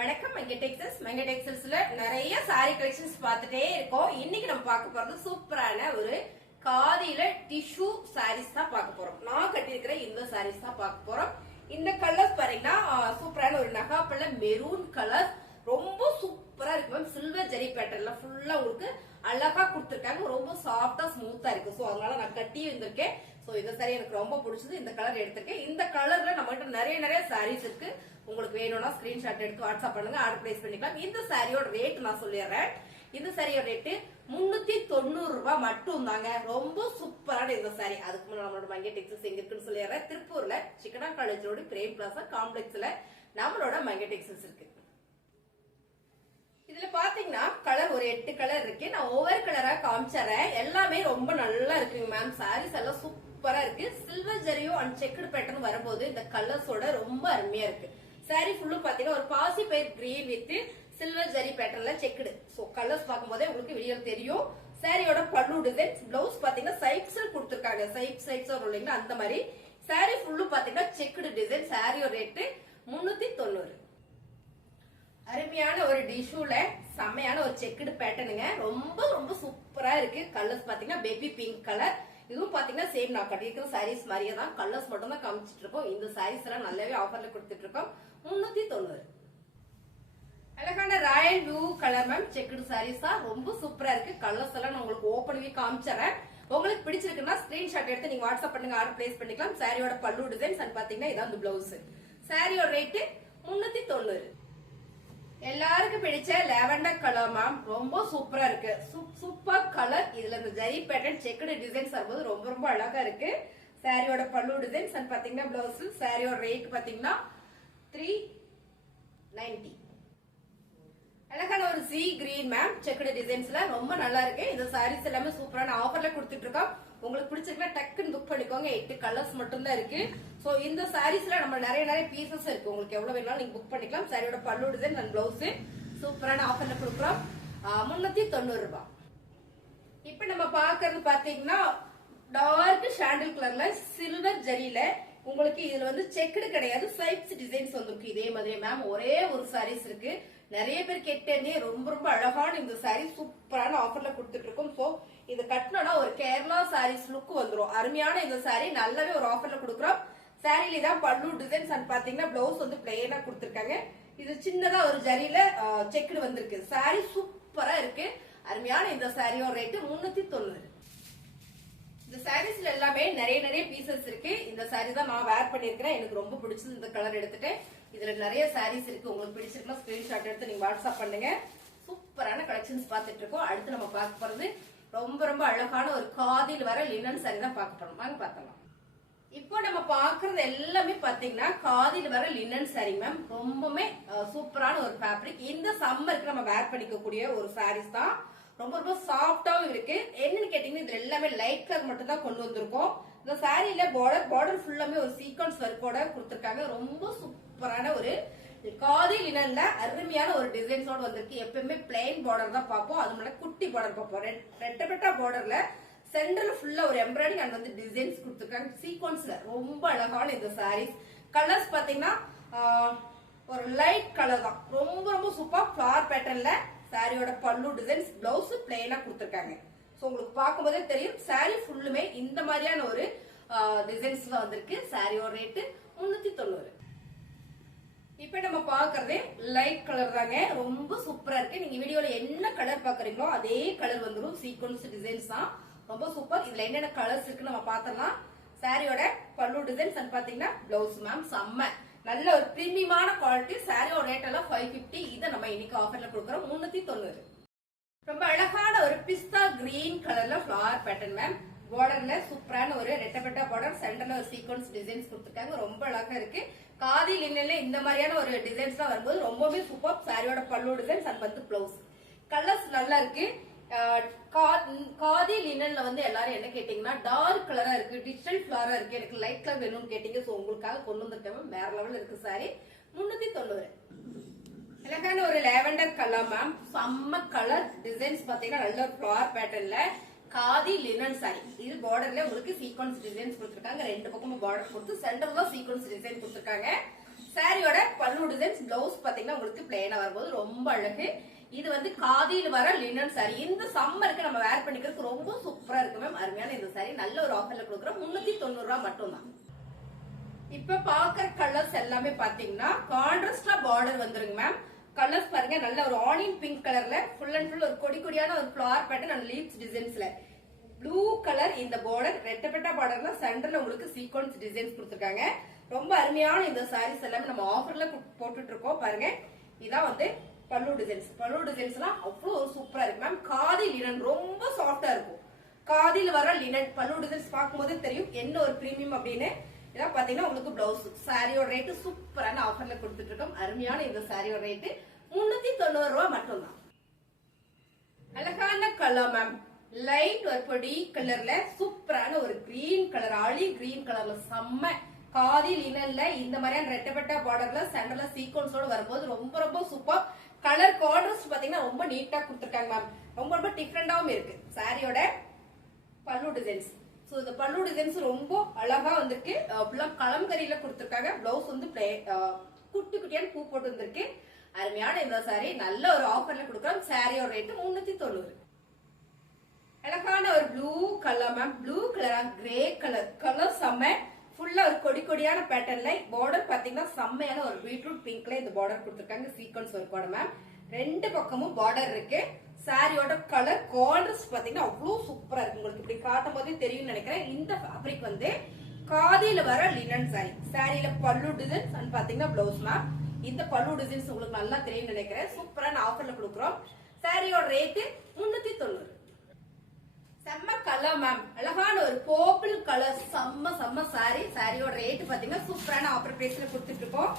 வணக்கம் மெங்க டெக்ஸ்டைல்ஸ்ல நிறைய sorry collections பார்த்துட்டே இருக்கோம். இன்னைக்கு நம்ம பார்க்க போறது சூப்பரான ஒரு காதியில டிஷ்யூ சாரீஸ் தான் பார்க்க போறோம். நான் கட்டியிருக்கிற இந்த சாரீஸ் தான் பார்க்க போறோம். இந்த கலர்ஸ் பாத்தீங்கன்னா சூப்பரான ஒரு நகாப்பல்ல மெரூன் கலர், ரொம்ப சூப்பரா இருக்கு மேம். சில்வர் ஜெரி பேட்டர்ன்ல ஃபுல்லா உங்களுக்கு அழகா கொடுத்துருக்காங்க. ரொம்ப சாஃப்டா ஸ்மூத்தா இருக்கு. சோ அதனால நான் கட்டி வந்திருக்கேன். சோ இந்த சாரி எனக்கு ரொம்ப பிடிச்சது. இந்த கலர் எடுத்திருக்கேன். இந்த கலர்ல நம்ம கிட்ட நிறைய சாரீஸ் இருக்கு. உங்களுக்கு வேணும்னா ஸ்கிரீன்ஷாட் எடுத்து வாட்ஸ்அப் பண்ணுங்க, ஆர்டர் பிளேஸ் பண்ணிக்கலாம். இந்த சாரியோட ரேட் நான் சொல்லிடுறேன். இந்த சாரியோட ரேட்டு 390 ரூபாய் மட்டும் தாங்க. ரொம்ப சூப்பரான இந்த சாரி. அதுக்கு முன்னாடி நம்மளோட மங்கை டெக்ஸ்டைல்ஸ் எங்க இருக்குன்னு சொல்லிடுறேன். திருப்பூர்ல சிக்கனா காலேஜ் ரோடு பிரேம் பிளாசா காம்ப்ளெக்ஸ்ல நம்மளோட மங்கை டெக்ஸ்டைல்ஸ் இருக்கு. இதுல பாத்தீங்கன்னா கலர் ஒரு 8 கலர் இருக்கு. நான் ஒவ்வொரு கலரா காமிச்சறேன். எல்லாமே ரொம்ப நல்லா இருக்குங்க மேம். சாரீஸ் எல்லாம் சூப்பரா இருக்கு. சில்வர் ஜெரியோ அண்ட் செக்குடு பேட்டர்ன் வரும்போது இந்த கலர்ஸோட ரொம்ப அருமையா இருக்கு. சாரி ஃபுல்லும் பாத்தீங்கன்னா ஒரு பாசி பயிர் கிரீன் வித் சில்வர் ஜெரி பேட்டர்ன்ல செக்குடு. சோ கலர்ஸ் பார்க்கும்போதே உங்களுக்கு வீடியோ தெரியும். சாரியோட பல்லு டிசைன்ஸ், பிளவுஸ் பாத்தீங்கன்னா சைட்ஸ்ல கொடுத்திருக்காங்க. சைட்ஸ் வரும் இல்லைங்களா, அந்த மாதிரி. சாரி ஃபுல்லும் பாத்தீங்கன்னா செக்குடு டிசைன். சாரியோட ரேட்டு 390. அருமையான ஒரு டிஷ்யூல செம்மையான ஒரு செக்குடு பேட்டர்னுங்க. ரொம்ப சூப்பரா இருக்கு. கலர்ஸ் பாத்தீங்கன்னா பேபி பிங்க் கலர். இதுவும் பாத்தீங்கன்னா சேம் நான் கட்டிருக்கிற சாரீஸ் மாதிரியே தான். கலர்ஸ் மட்டும் தான் காமிச்சிட்டு இருக்கோம். இந்த சாரீஸ் எல்லாம் நல்லாவே ஆஃபர்ல கொடுத்துட்டு இருக்கோம். 390. அழகான royal blue colour ma'am. Checked saris தான். ரொம்ப சூப்பரா இருக்கு. கலர்ஸ் எல்லாம் நான் உங்களுக்கு ஓபன் பண்ணி காமிச்சறேன். உங்களுக்கு பிடிச்சிருக்குன்னா ஸ்கிரீன்ஷாட் எடுத்து நீங்க வாட்ஸ்அப் பண்ணுங்க, ஆர்டர் பிளேஸ் பண்ணிக்கலாம். சாரியோட பல்லு டிசைன்ஸ் அண்ட் பாத்தீங்கன்னா இதான் இந்த பிளவுஸ். சாரியோட ரேட்டு 390. எல்லாருக்கும் பிடிச்ச லாவெண்டர் கலர் மேம். ரொம்ப சூப்பரா இருக்கு. Super colour. இதுல இந்த ஜரி பேட்டர்ன் செக்குடு டிசைன்ஸ் வரும்போது ரொம்ப அழகா இருக்கு. சாரியோட பல்லு டிசைன்ஸ் அண்ட் பாத்தீங்கன்னா பிளவுஸ். சாரியோட ரேட் பாத்தீங்கன்னா 390. அழகான ஒரு சி கிரீன் மேம். செக்குடு டிசைன்ஸ்ல ரொம்ப நல்லா இருக்கு. இந்த சாரீஸ் எல்லாமே சூப்பரான ஆஃபர்ல கொடுத்துட்டு இருக்கோம். உங்களுக்கு பிடிச்சிருக்கா டக்குன்னு புக் பண்ணிக்கோங்க. 8 கலர்ஸ் மட்டும் தான் இருக்கு. சோ இந்த சாரீஸ்ல நம்ம நிறைய பீசஸ் இருக்கு. உங்களுக்கு எவ்வளவு வேணாலும் நீங்க புக் பண்ணிக்கலாம். சாரியோட பல்லு டிசைன் அண்ட் பிளவுஸ் சூப்பரான ஆஃபர்ல கொடுக்குறோம். 390 ரூபாய். இப்ப நம்ம பாக்குறது பாத்தீங்கன்னா டார்க் சாண்டில் கலர்ல சில்வர் ஜரியில உங்களுக்கு இதுல வந்து செக்குடு கிடையாது, சைட்ஸ் டிசைன்ஸ் வந்திருக்கு. இதே மாதிரி மேம் ஒரே ஒரு சாரீஸ் இருக்கு. நிறைய பேர் கேட்டே ரொம்ப அழகான இந்த சாரி சூப்பரான ஆஃபர்ல கொடுத்துட்டு இருக்கோம். சோ இது கட்டினா ஒரு கேரளா சாரீஸ் லுக் வந்துரும். அருமையான இந்த சாரி நல்லாவே ஒரு ஆஃபர்ல கொடுக்குறோம். சாரியில தான் பல்லு டிசைன்ஸ் அண்ட் பாத்தீங்கன்னா பிளவுஸ் வந்து பிளெயினா கொடுத்திருக்காங்க. இது சின்னதா ஒரு ஜரியில செக்குடு வந்திருக்கு. சாரி சூப்பரா இருக்கு. அருமையான இந்த சாரியோட ரேட்டு 390. இந்த சாரீஸ்ல எல்லாமே நிறைய பீசஸ் இருக்கு. இந்த சாரி தான் நான் வேர் பண்ணிருக்கிறேன். எனக்கு ரொம்ப பிடிச்சது. இந்த கலர் எடுத்துட்டு இதுல நிறைய சாரீஸ் இருக்கு. உங்களுக்கு பிடிச்சிருக்கா ஸ்கிரீன்ஷாட் எடுத்து நீங்க வாட்ஸ்அப் பண்ணுங்க. சூப்பரான கலெக்ஷன்ஸ் பார்த்துட்டு இருக்கோம். அடுத்து நம்ம பார்க்க போறது ரொம்ப அழகான ஒரு காதில் வர லினன் சாரி தான் பார்க்க போறோம். வாங்க பார்த்தலாம். இப்போ நம்ம பாக்குறது எல்லாமே பாத்தீங்கன்னா காதில் வர லினன் சாரி மேம். ரொம்பவே சூப்பரான ஒரு ஃபேப்ரிக். இந்த சம்மருக்கு நம்ம வேர் பண்ணிக்கக்கூடிய ஒரு சாரீஸ் தான். ரொம்ப சாஃப்டாவும் இருக்கு. என்னன்னு கேட்டீங்கன்னா இதுல எல்லாமே லைட் கலர் மட்டும் தான் கொண்டு வந்திருக்கோம். இந்த சாரியில பார்டர் ஃபுல்லாமே ஒரு சீக்வன்ஸ் ஒர்க்கோட கொடுத்திருக்காங்க. ரொம்ப சூப்பரான ஒரு காதி லினன்ல அருமையான ஒரு டிசைன்ஸோட வந்திருக்கு. எப்பவுமே பிளைன் பார்டர் தான் பார்ப்போம். அது மேல குட்டி பார்டர் பார்ப்போம். ரெட்டப்பட்ட பார்டர்ல சென்டர்ல ஃபுல்லா ஒரு எம்ப்ராய்டிங் அண்ட் வந்து டிசைன்ஸ் கொடுத்திருக்காங்க சீக்வன்ஸ்ல. ரொம்ப அழகான இந்த சாரீஸ். கலர்ஸ் பாத்தீங்கன்னா ஒரு லைட் கலர் தான். ரொம்ப சூப்பர் ஃபிளவர் பேட்டர்ன்ல சாரியோட பல்லு டிசைன்ஸ், பிளவுஸ் பிளெயினா கொடுத்திருக்காங்க. சோ உங்களுக்கு பார்க்கும்போதே தெரியும் சாரி ஃபுல்லுமே இந்த மாதிரியான ஒரு டிசைன்ஸ்ல வந்திருக்கு. சாரியோட ரேட்டு 390. இப்ப நம்ம பாக்குறதே லைட் கலர் தாங்க. ரொம்ப சூப்பரா இருக்கு. நீங்க வீடியோல என்ன கலர் பாக்குறீங்களோ அதே கலர் வந்துடும். சீக்வன்ஸ் டிசைன்ஸ் தான். ரொம்ப சூப்பர். இதுல என்னென்ன கலர்ஸ் இருக்குன்னு நம்ம பாத்திரலாம். சாரியோட பல்லு டிசைன்ஸ் அண்ட் பாத்தீங்கன்னா பிளவுஸ் மேம் செம்ம நல்ல ஒரு பிரீமியமான குவாலிட்டி. சாரியோட ரேட் எல்லாம் 550. இதை நம்ம இன்னைக்கு ஆஃபர்ல கொடுக்குறோம் 390. ரொம்ப அழகான ஒரு பிஸ்தா கிரீன் கலர்ல ஃபிளவர் பேட்டர்ன் மேம். பார்டர்ல சூப்பரான ஒரு ரெட்டப்பட்ட பார்டர், சென்டர்ல ஒரு சீக்வன்ஸ் டிசைன்ஸ் கொடுத்திருக்காங்க. ரொம்ப அழகா இருக்கு. காதி லினன்ல இந்த மாதிரியான ஒரு டிசைன்ஸ் எல்லாம் வரும்போது ரொம்பவே சூப்பர். சாரியோட பல்லு டிசைன்ஸ் அண்ட் வந்து பிளவுஸ் கலர்ஸ் நல்லா இருக்கு. காதி லினன்ல வந்து எல்லாரும் என்ன கேட்டீங்கன்னா டார்க் கலரா இருக்கு, டிஜிட்டல் ஃபிளவரா இருக்கு, எனக்கு லைட் கலர் வேணும்னு கேட்டீங்க. சோ உங்களுக்காக கொண்டு வந்திருக்கேன். வேற லெவல் இருக்கு சாரி. 390. அழகான ஒரு லாவெண்டர் கலர் மேம். செம்ம கலர். டிசைன்ஸ் பாத்தீங்கன்னா நல்ல ஒரு ஃபிளவர் பேட்டர்ன்ல காதி லினன் சாரி. இது பார்டர்ல உங்களுக்கு சீக்வன்ஸ் டிசைன்ஸ் கொடுத்திருக்காங்க. ரெண்டு பக்கமும் பார்டர் கொடுத்து சென்டர்ல சீக்வன்ஸ் டிசைன் கொடுத்திருக்காங்க. சாரியோட பல்லு டிசைன்ஸ் பிளவுஸ் பாத்தீங்கன்னா உங்களுக்கு பிளெயினா வரும்போது ரொம்ப அழகு. இது வந்து காதியில் வர லினன் சாரி. இந்த சம்மருக்கு நம்ம வேர் பண்ணிக்கிறதுக்கு ரொம்ப சூப்பரா இருக்கு மேம். அருமையான இந்த சாரி நல்ல ஒரு ஆஃபர்ல கொடுக்குறோம். 390 ரூபாய் மட்டும் தான். இப்ப பாக்குற கலர்ஸ் எல்லாமே பாத்தீங்கன்னா கான்ட்ராஸ்டா பார்டர் வந்துருங்க மேம். கலர்ஸ் பாருங்க, நல்ல ஒரு ஆனியன் பிங்க் கலர்ல ஃபுல் அண்ட் ஃபுல் ஒரு கொடியான ஒரு ஃபிளவர் பேட்டர்ன் அண்ட் லீவ்ஸ் டிசைன்ஸ்ல ப்ளூ கலர் இந்த பார்டர் ரெட்டப்பட்ட பார்டர்ல சென்டர்ல உங்களுக்கு சீக்வன்ஸ் டிசைன்ஸ் கொடுத்திருக்காங்க. ரொம்ப அருமையான இந்த சாரீஸ் எல்லாமே நம்ம ஆஃபர்ல போட்டுட்டு இருக்கோம் பாருங்க. இதான் வந்து பல்லு டிசைன்ஸ். பல்லு டிசைன்ஸ் எல்லாம் அவ்வளவு சூப்பரா இருக்கு மேம். காதி லினன் ரொம்ப சாஃப்டா இருக்கும். காதியில் வர லினன் பல்லு டிசைன்ஸ் பார்க்கும்போது தெரியும் என்ன ஒரு பிரீமியம் அப்படின்னு. இதான் பாத்தீங்கன்னா உங்களுக்கு பிளவுஸ். சாரியோட ரேட்டு சூப்பரான ஆஃபர்ல கொடுத்துட்டு இருக்கோம். அருமையான இந்த சாரியோட ரேட்டு 390 ரூபாய் மட்டும் தான். அழகான கலர் மேம். லைட் ஒரு பொடி கலர்ல சூப்பரான ஒரு கிரீன் கலர், ஆலிவ் கிரீன் கலர்ல செம்ம காதி லினன்ல இந்த மாதிரியான ரெட்டப்பட்ட பார்டர்ல சென்டர்ல சீக்வன்ஸோட வரும்போது ரொம்ப ரொம்ப சூப்பர். கலர் கான்ட்ராஸ்ட் பாத்தீங்கன்னா ரொம்ப நீட்டா கொடுத்திருக்காங்க மேம். ரொம்ப ரொம்ப டிஃபரெண்டாவும் இருக்கு. சாரியோட பல்லு டிசைன்ஸ். சோ இந்த பல்லு டிசைன்ஸ் ரொம்ப அழகா வந்திருக்கு. ஃபுல்லா கலம்கரியில கொடுத்திருக்காங்க. பிளவுஸ் வந்து குட்டி குட்டியான பூ போட்டு வந்திருக்கு. அருமையான இந்த சாரி நல்ல ஒரு ஆஃபர்ல கொடுக்குறோம். சாரியோட ரேட்டு 390. அழகான ஒரு ப்ளூ கலர் மேம். ப்ளூ கலரா கிரே கலர் செம்ம ஃபுல்லா ஒரு கொடியான பேட்டர்ன்ல பார்டர் பாத்தீங்கன்னா செம்மையான ஒரு பீட்ரூட் பிங்க்ல இந்த பார்டர் கொடுத்திருக்காங்க. சீக்வன்ஸ் ஒர்க்கோட மேம். ரெண்டு பக்கமும் பார்டர் இருக்கு. சாரியோட கலர் கான்ட்ராஸ்ட் பாத்தீங்கன்னா அவ்வளவு சூப்பரா இருக்கு. உங்களுக்கு இப்படி காட்டும் போதே தெரியும் நினைக்கிறேன். இந்த ஃபேப்ரிக் வந்து காதியில வர லினன் சாரி. சாரியில பல்லு டிசைன்ஸ் அண்ட் பாத்தீங்கன்னா பிளவுஸ் மேம். இந்த பல்லு டிசைன்ஸ் உங்களுக்கு நல்லா தெரியும் நினைக்கிறேன். சூப்பரான ஆஃபர்ல கொடுக்குறோம். சாரியோட ரேட்டு 390. செம்ம கலர் மேம். அழகான ஒரு பர்பிள் கலர் செம்ம சாரி. சாரியோட ரேட் பாத்தீங்கன்னா சூப்பரான ஆஃபர் பிரைஸ்ல கொடுத்துட்டு இருக்கோம்.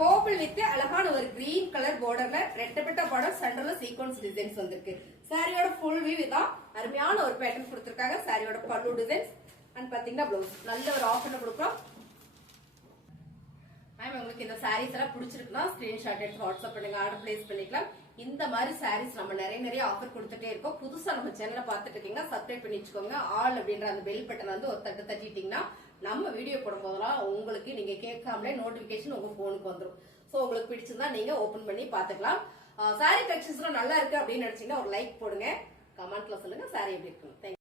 பர்பிள் வித் அழகான ஒரு கிரீன் கலர் பார்டர்ல ரெட்டப்பட்ட பார்டர் சென்டர்ல சீக்வன்ஸ் டிசைன்ஸ் வந்திருக்கு. சாரியோட ஃபுல் வியூ இதான். அருமையான ஒரு பேட்டர்ன் கொடுத்திருக்காங்க. சாரியோட பல்லு டிசைன்ஸ் அண்ட் பாத்தீங்கன்னா பிளவுஸ் நல்ல ஒரு ஆஃபர்ல கொடுக்குறோம். மேம் உங்களுக்கு இந்த சாரீஸ் எல்லாம் பிடிச்சிருக்குன்னா ஸ்கிரீன்ஷாட் எடுத்து வாட்ஸ்அப் பண்ணுங்க, ஆர்டர் பிளேஸ் பண்ணிக்கலாம். இந்த மாதிரி சாரீஸ் நம்ம நிறைய ஆஃபர் கொடுத்துட்டே இருக்கோம். புதுசா நம்ம சேனலை பார்த்துட்டு இருக்கீங்க, சப்ஸ்கிரைப் பண்ணி வச்சுக்கோங்க. ஆல் அப்படின்ற அந்த பெல் பட்டன் வந்து ஒரு தட்டிட்டீங்கன்னா நம்ம வீடியோ போடும் போதெல்லாம் உங்களுக்கு நீங்க கேட்காமலே நோட்டிபிகேஷன் உங்க போனுக்கு வந்துடும். சோ உங்களுக்கு பிடிச்சிருந்தா நீங்க ஓபன் பண்ணி பாத்துக்கலாம். சாரி கலெக்ஷன்ஸ் நல்லா இருக்கு அப்படின்னு நினைச்சீங்கன்னா ஒரு லைக் போடுங்க, கமெண்ட்ல சொல்லுங்க சாரி எப்படி இருக்கு.